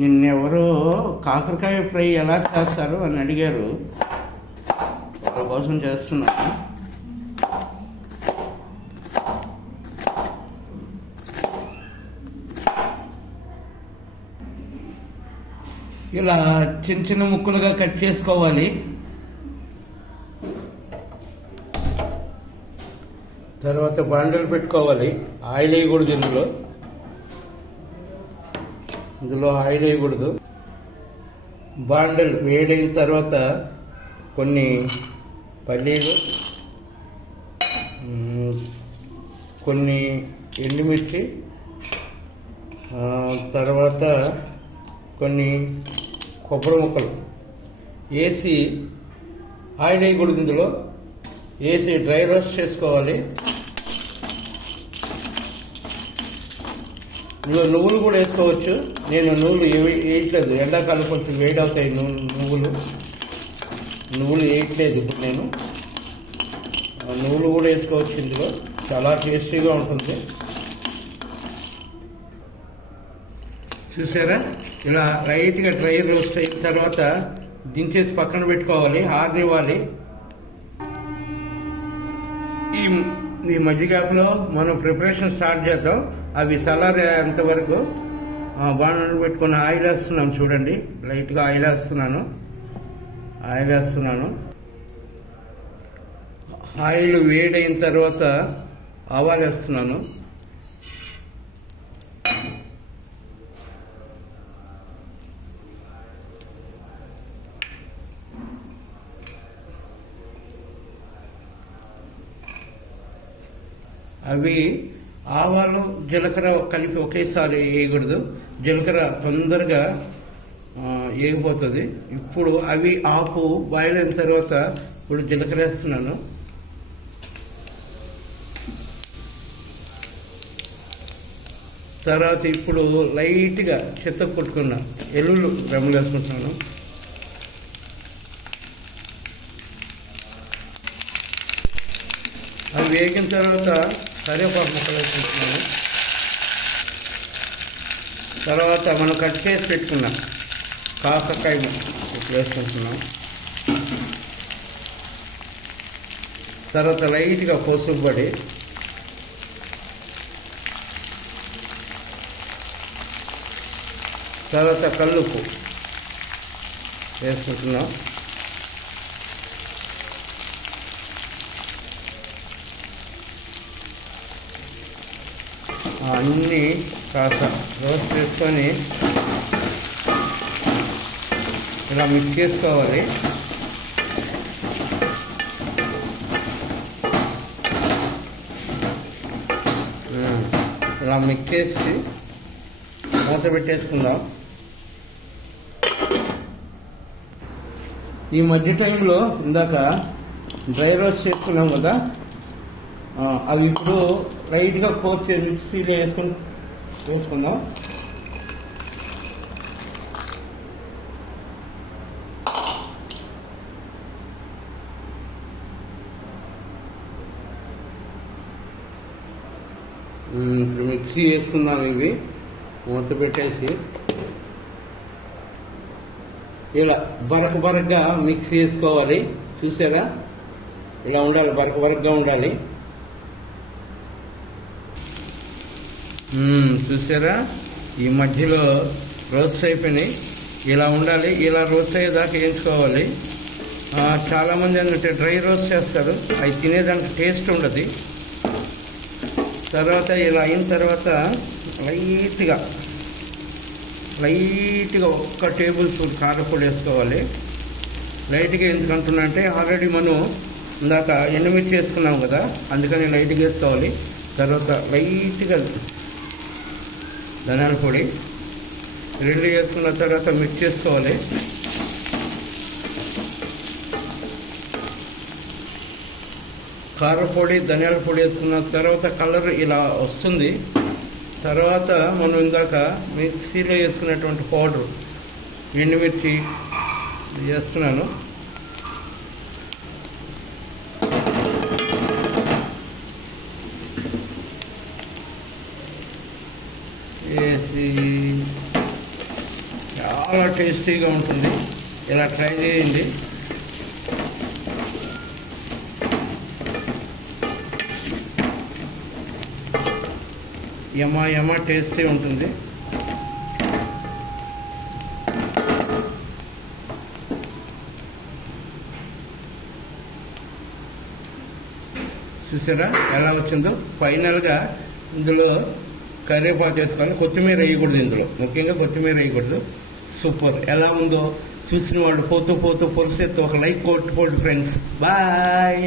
నిన్నెవరో కాకరకాయ ఫ్రై ఎలా చేస్తారు అని అడిగారు. వాళ్ళ కోసం చేస్తున్నాను. ఇలా చిన్న చిన్న ముక్కలుగా కట్ చేసుకోవాలి. తర్వాత బాండలు పెట్టుకోవాలి. ఆయిల్ వేయకూడదు, ఇందులో ఆయిల్ వేయకూడదు. బాండలు వేడైన తర్వాత కొన్ని పల్లీలు, కొన్ని ఎండుమిర్చి, తర్వాత కొన్ని కొబ్బరి ముక్కలు వేసి, ఆయిల్ వేయకూడదు, ఇందులో వేసి డ్రై రోస్ట్ చేసుకోవాలి. ఇందులో నువ్వులు కూడా వేసుకోవచ్చు. నేను నువ్వులు వేయట్లేదు, ఎండాకాలం కొంచెం వేడి అవుతాయి నువ్వులు వేయట్లేదు ఇప్పుడు నేను. నువ్వులు కూడా వేసుకోవచ్చు, ఇందులో చాలా టేస్టీగా ఉంటుంది. చూసారా, ఇలా లైట్గా డ్రై రోస్ట్ అయిన తర్వాత దించేసి పక్కన పెట్టుకోవాలి, ఆరనివ్వాలి. ఈ మధ్య గ్యాప్లో మనం ప్రిపరేషన్ స్టార్ట్ చేద్దాం. అవి చల్లారేంత వరకు బాణలు పెట్టుకుని ఆయిల్ వేస్తున్నాను. చూడండి, లైట్గా ఆయిల్ వేస్తున్నాను. ఆయిల్ వేడైన తర్వాత ఆవాలు వేస్తున్నాను. అవి ఆవాలు జీలకర్ర కలిపి ఒకేసారి వేయకూడదు, జీలకర్ర తొందరగా వేగిపోతుంది. ఇప్పుడు అవి ఆకు బాయిల్ అయిన తర్వాత ఇప్పుడు జీలకర్ర వేస్తున్నాను. తర్వాత ఇప్పుడు లైట్గా చెత్త కొట్టుకున్న ఎల్లుల్లి రెమ్మలు వేసుకుంటున్నాను. అవి వేగిన తర్వాత కరివేపాకు ముక్కలు వేసుకుంటున్నాను. తర్వాత మనం కట్ చేసి పెట్టుకున్నాం కాకరకాయ వేసుకుంటున్నాం. తర్వాత లైట్గా పసుపు పొడి, తర్వాత కల్లుప్పు వేసుకుంటున్నాం. అన్నీ కాస్త రోస్ట్ చేసుకొని ఇలా మిక్స్ చేసుకోవాలి. ఇలా మిక్స్ చేసి మూత పెట్టేసుకుందాం. ఈ మధ్య టైంలో ఇందాక డ్రై రోస్ట్ చేసుకున్నాం కదా, అవి ఇప్పుడు లైట్గా కోర్స్ మిక్సీలో వేసుకుందాం. ఇప్పుడు మిక్సీ వేసుకుందాం. ఇవి మూత పెట్టేసి ఇలా బరకగా మిక్స్ చేసుకోవాలి. చూసారా, ఇలా ఉండాలి, బరకగా ఉండాలి. చూసారా, ఈ మధ్యలో రోస్ట్ అయిపోయినాయి. ఇలా ఉండాలి, ఇలా రోస్ట్ అయ్యేదాకా వేయించుకోవాలి. చాలామంది ఏంటంటే డ్రై రోస్ట్ చేస్తారు, అవి తినేదానికి టేస్ట్ ఉండదు. తర్వాత ఇలా అయిన తర్వాత లైట్గా 1 టేబుల్ స్పూన్ కారపొడి వేసుకోవాలి. లైట్గా ఎందుకంటున్నా అంటే ఆల్రెడీ మనం ఇందాక ఎండుమిర్చి వేసుకున్నాం కదా, అందుకని లైట్గా వేసుకోవాలి. తర్వాత లైట్గా ధనియాల పొడి 2 వేసుకున్న తర్వాత మిక్స్ చేసుకోవాలి. కారపొడి, ధనియాల పొడి వేసుకున్న తర్వాత కలర్ ఇలా వస్తుంది. తర్వాత మనం ఇందాక మిక్సీలో వేసుకున్నటువంటి పౌడర్ ఎండుమిర్చి వేస్తున్నాను. వేసి చాలా టేస్టీగా ఉంటుంది. ఇలా ట్రై చేయండి. యమా టేస్టీ ఉంటుంది. చూసారా ఎలా వచ్చిందో. ఫైనల్గా ఇందులో కరివేపాకు వేసుకోవాలి. కొత్తిమీర వేయకూడదు, ఇందులో ముఖ్యంగా కొత్తిమీర వేయకూడదు. సూపర్. ఎలా ఉందో చూసిన వాళ్ళు పోతూ పొలిసేస్తూ ఒక లైక్ కొట్టుకోండి ఫ్రెండ్స్. బాయ్.